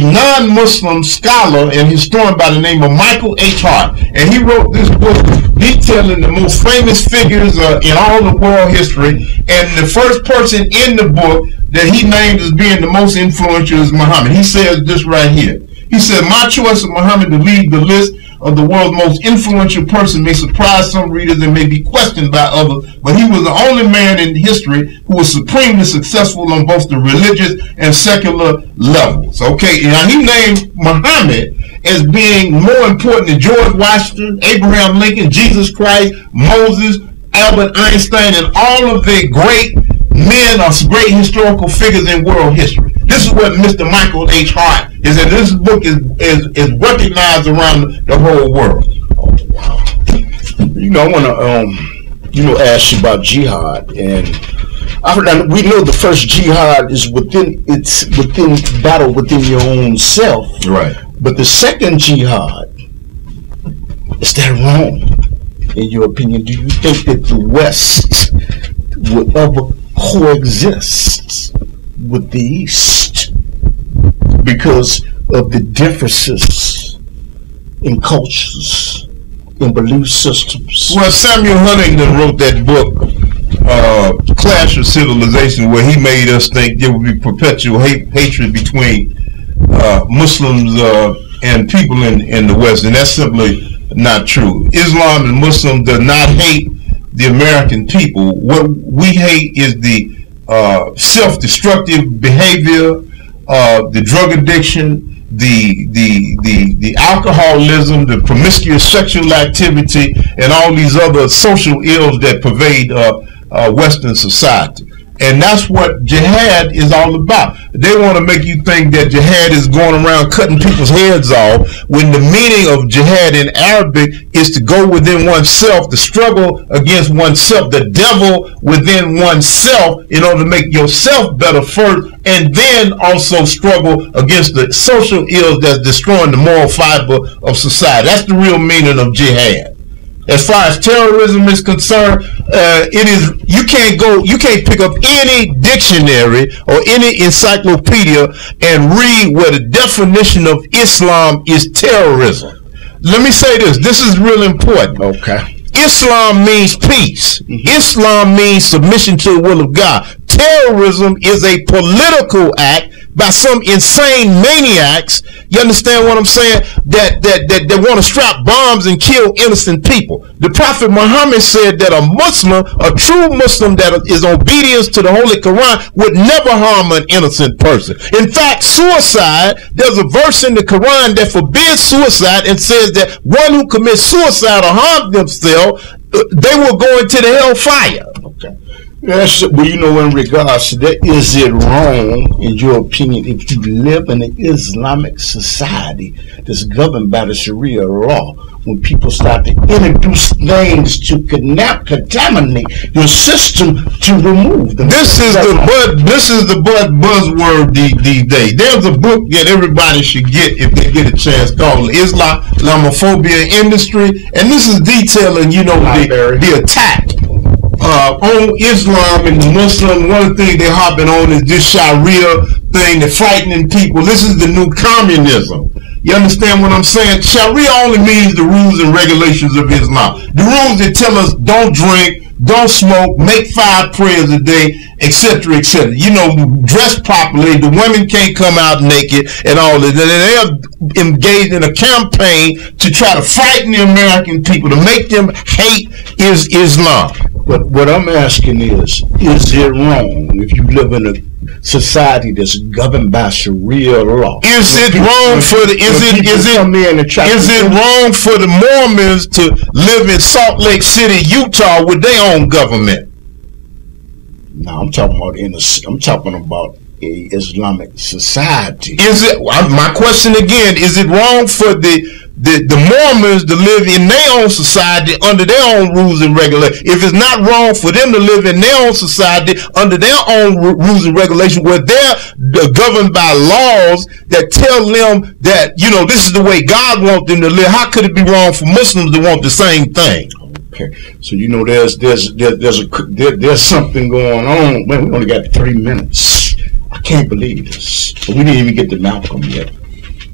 non-Muslim scholar and historian by the name of Michael H. Hart, and he wrote this book detailing the most famous figures in all of world history. And the first person in the book that he named as being the most influential is Muhammad. He says this right here. He said, "My choice of Muhammad to lead the list of the world's most influential person may surprise some readers and may be questioned by others, but he was the only man in history who was supremely successful on both the religious and secular levels." Okay, now he named Muhammad as being more important than George Washington, Abraham Lincoln, Jesus Christ, Moses, Albert Einstein, and all of the great men or great historical figures in world history. This is what Mr. Michael H. Hart is, and this book is recognized around the whole world. Oh, wow. You know, I want to, ask you about jihad, and we know the first jihad is within battle within your own self, right? But the second jihad, is that wrong? In your opinion, do you think that the West will ever coexist with the East because of the differences in cultures, in belief systems? Well, Samuel Huntington wrote that book, Clash of Civilization, where he made us think there would be perpetual hatred between Muslims and people in the West, and that's simply not true. Islam and Muslim does not hate the American people. What we hate is the self-destructive behavior, the drug addiction, the alcoholism, the promiscuous sexual activity, and all these other social ills that pervade Western society. And that's what jihad is all about. They want to make you think that jihad is going around cutting people's heads off, when the meaning of jihad in Arabic is to go within oneself, to struggle against oneself, the devil within oneself, in order to make yourself better first, and then also struggle against the social ills that's destroying the moral fiber of society. That's the real meaning of jihad. As far as terrorism is concerned, you can't pick up any dictionary or any encyclopedia and read where the definition of Islam is terrorism. Let me say this. This is real important. Okay. Islam means peace. Islam means submission to the will of God. Terrorism is a political act by some insane maniacs, you understand what I'm saying, that want to strap bombs and kill innocent people. The Prophet Muhammad said that a Muslim, a true Muslim that is obedience to the Holy Quran, would never harm an innocent person. In fact, suicide, there's a verse in the Quran that forbids suicide and says that one who commits suicide or harms themselves, they will go into the hellfire. Okay. Yes, well, in regards to that, is it wrong, in your opinion, if you live in an Islamic society that's governed by the Sharia law, when people start to introduce things to contaminate your system to remove them? This is the buzzword these days. There's a book that everybody should get if they get a chance called Islamophobia Industry, and this is detailing, the attack on Islam and the Muslim. One of the things they're hopping on is this Sharia thing, they're frightening people. This is the new communism. You understand what I'm saying? Sharia only means the rules and regulations of Islam. The rules that tell us don't drink, don't smoke, make 5 prayers a day, etc., etc. Dress properly. The women can't come out naked and all that. They're engaged in a campaign to try to frighten the American people, to make them hate Islam. But what I'm asking is it wrong if you live in a society that's governed by Sharia law? Is it wrong for the Mormons to live in Salt Lake City, Utah, with their own government? No, I'm talking about a Islamic society. Is it? My question again: is it wrong for the Mormons to live in their own society under their own rules and regulations? If it's not wrong for them to live in their own society under their own rules and regulations, where they're governed by laws that tell them that, this is the way God wants them to live, how could it be wrong for Muslims to want the same thing? Okay, so there's something going on. Man, we only got 3 minutes. I can't believe this. But we didn't even get to Malcolm yet.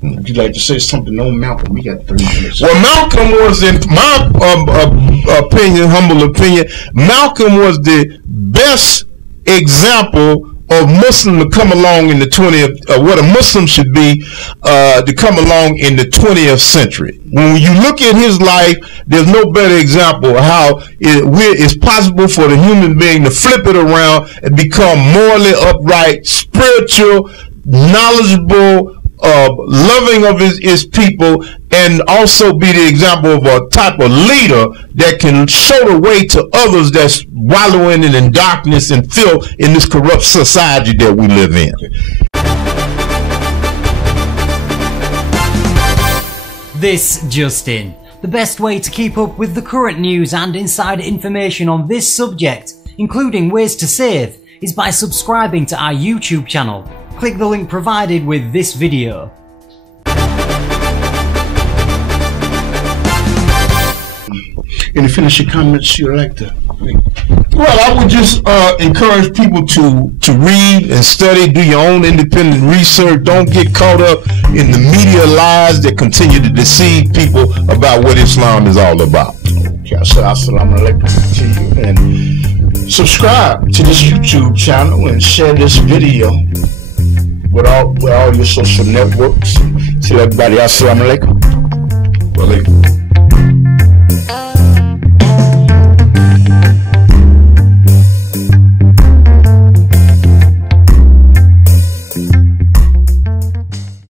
Would you like to say something on Malcolm? We got 3 minutes. Well, Malcolm was, in my opinion, humble opinion, Malcolm was the best example of Muslim to come along in the 20th, what a Muslim should be to come along in the 20th century. When you look at his life, there's no better example of how it's possible for the human being to flip it around and become morally upright, spiritual, knowledgeable, loving of his people, and also be the example of a type of leader that can show the way to others that's wallowing in darkness and filth in this corrupt society that we live in. This just in. The best way to keep up with the current news and insider information on this subject, including ways to save, is by subscribing to our YouTube channel. Click the link provided with this video. Any finishing comments you'd like to make? Well, I would just encourage people to read and study, do your own independent research. Don't get caught up in the media lies that continue to deceive people about what Islam is all about. Okay, as-a.a.w to you, and subscribe to this YouTube channel and share this video with all your social networks. Tell everybody as-a.a.w.